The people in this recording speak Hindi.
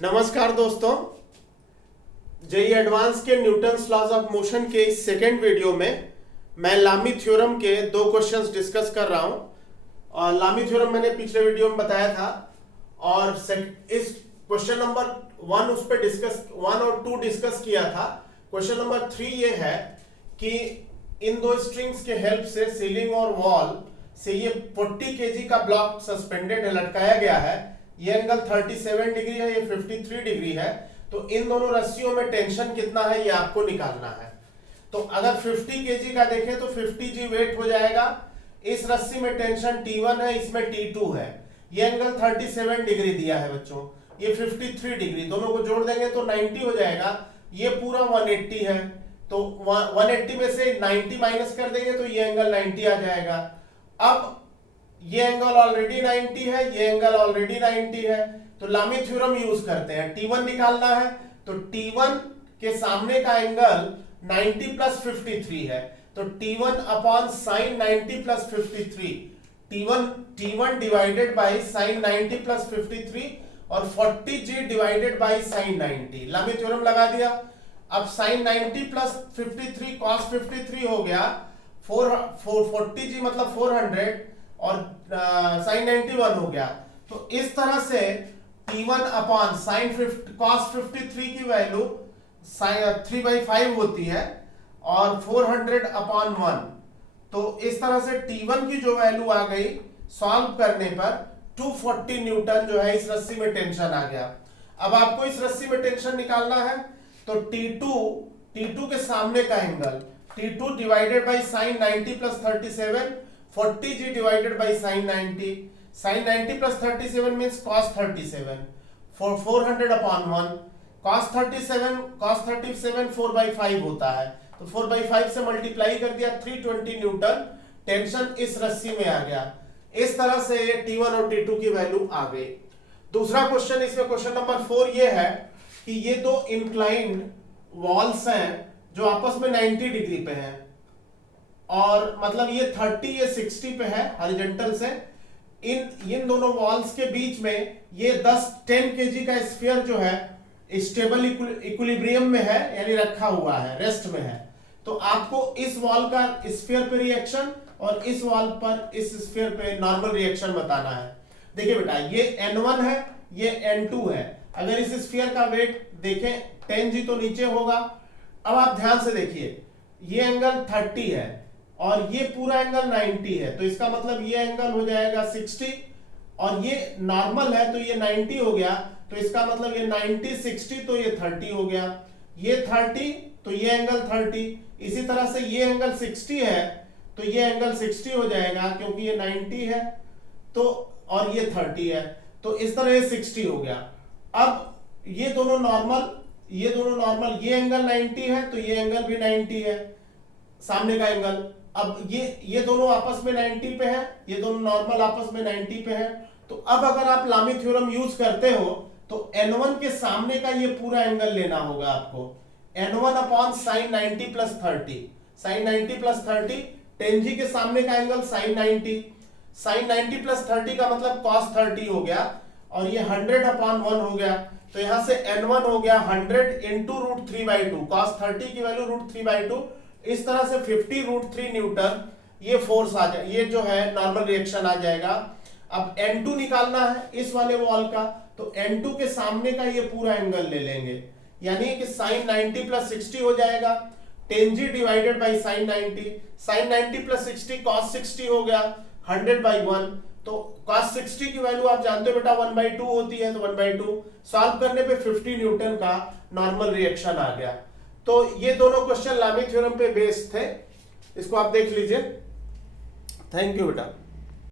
नमस्कार दोस्तों, जेई एडवांस के न्यूटन्स लॉज ऑफ मोशन के इस सेकेंड वीडियो में मैं लामी थ्योरम के दो क्वेश्चंस डिस्कस कर रहा हूं। और लामी थ्योरम मैंने पिछले वीडियो में बताया था और इस क्वेश्चन नंबर 1 उस पर डिस्कस 1 और 2 डिस्कस किया था। क्वेश्चन नंबर 3 ये है कि इन दो स्ट्रिंग्स के हेल्प से सीलिंग और वॉल से ये 40 केजी का ब्लॉक सस्पेंडेड है, लटकाया गया है। ये एंगल 37 डिग्री है, ये 53 डिग्री है। तो इन दोनों रस्सियों में टेंशन कितना है ये आपको निकालना है। तो अगर 50 केजी का देखें तो 50 जी वेट हो जाएगा। इस रस्सी में टेंशन T1 है, इसमें T2 है। ये एंगल 37 डिग्री दिया है बच्चों, ये 53 डिग्री, दोनों को जोड़ देंगे तो 90 हो जाएगा। ये पूरा 180 है, तो 180 में से 90 माइनस कर देंगे तो ये एंगल 90 आ जाएगा। अब ये एंगल ऑलरेडी 90 है, ये एंगल ऑलरेडी 90 है, तो लामी थ्योरम यूज करते हैं। T1 निकालना है तो T1 के सामने का एंगल 90 प्लस 53 है, तो T1 upon sine 90 plus 53, T1 divided by sine 90 plus 53 और 40G डिवाइडेड बाई साइन 90। लामी थ्योरम लगा दिया। अब साइन 90 प्लस 53 कॉस 53 हो गया 40G मतलब 400 और साइन 91 हो गया। तो इस तरह से T1 अपॉन साइन कॉस 53 की वैल्यू 3/5 होती है और 400 अपॉन 1। तो इस तरह से T1 की जो वैल्यू आ गई सॉल्व करने पर 240 न्यूटन जो है इस रस्सी में टेंशन आ गया। अब आपको इस रस्सी में टेंशन निकालना है तो T2 के सामने का angle T2 divided by sine 90 plus 37, 40G divided by sine 90, sine 90 plus 37 means cos 37, 400 upon 1, cos 37 4/5 होता है, तो 4/5 से मल्टीप्लाई कर दिया, 320 न्यूटन टेंशन इस रस्सी में आ गया। इस तरह से ये T1 और T2 की वैल्यू आ गई। दूसरा क्वेश्चन, इसमें क्वेश्चन नंबर 4 ये है कि ये दो इंक्लाइंड वॉल्स हैं जो आपस में 90 डिग्री पे हैं और मतलब ये 30 ये 60 पे है हॉरिजॉन्टल से। इन दोनों वॉल्स के बीच में ये 10 केजी का स्फीयर जो है स्टेबल इक्विलिब्रियम में है, यानी रखा हुआ है, रेस्ट में है। तो आपको इस वॉल का स्फीयर पे रिएक्शन और इस वॉल पर इस स्फीयर पे नॉर्मल रिएक्शन बताना है। देखिए बेटा, ये N1 है, ये N2 है। अगर इस स्फीयर का वेट देखें 10G तो नीचे होगा। अब आप ध्यान से देखिए, ये एंगल 30 है और ये पूरा एंगल 90 है, तो इसका मतलब ये एंगल हो जाएगा 60 और ये नॉर्मल है तो ये 90 हो गया, तो इसका मतलब ये 90 60 तो ये 30 हो गया। ये 30 तो ये एंगल 30, इसी तरह से ये एंगल 60 है तो ये एंगल 60 हो जाएगा क्योंकि ये 90 है तो और ये 30 है, तो इस तरह ये 60 हो गया। अब ये दोनों नॉर्मल, ये एंगल 90 है तो ये एंगल भी 90 है, सामने का एंगल। अब ये दोनों आपस में 90 पे है, ये दोनों नॉर्मल आपस में 90 पे है। तो अब अगर आप लामी थ्योरम यूज करते हो तो N1 के सामने का ये पूरा एंगल लेना होगा आपको, N1 upon sine 90 plus 30, sine 90 plus 30, 10G के सामने का एंगल साइन 90, साइन 90 प्लस 30 का मतलब कॉस 30 हो गया और ये 100 अपॉन 1 हो गया। तो यहां से N1 हो गया 100 इंटू √3/2, कॉस 30 की वैल्यू √3/2, इस तरह से 50 √3 न्यूटन ये फोर्स आ जाए, ये जो है नॉर्मल रिएक्शन आ जाएगा। अब N2 निकालना है इस वाले वॉल का, तो N2 के सामने का ये पूरा एंगल ले लेंगे, यानी कि साइन 90 प्लस 60 हो जाएगा, 10G divided by sine 90, sine 90 plus 60 cos 60 हो गया 100/1। तो cos 60 की वैल्यू आप जानते हो बेटा 1/2 होती है, तो 1/2 सॉल्व करने पे 50 न्यूटन का नॉर्मल रिएक्शन आ गया। तो ये दोनों क्वेश्चन लामी थ्योरम पे बेस्ड थे, इसको आप देख लीजिए। थैंक यू बेटा।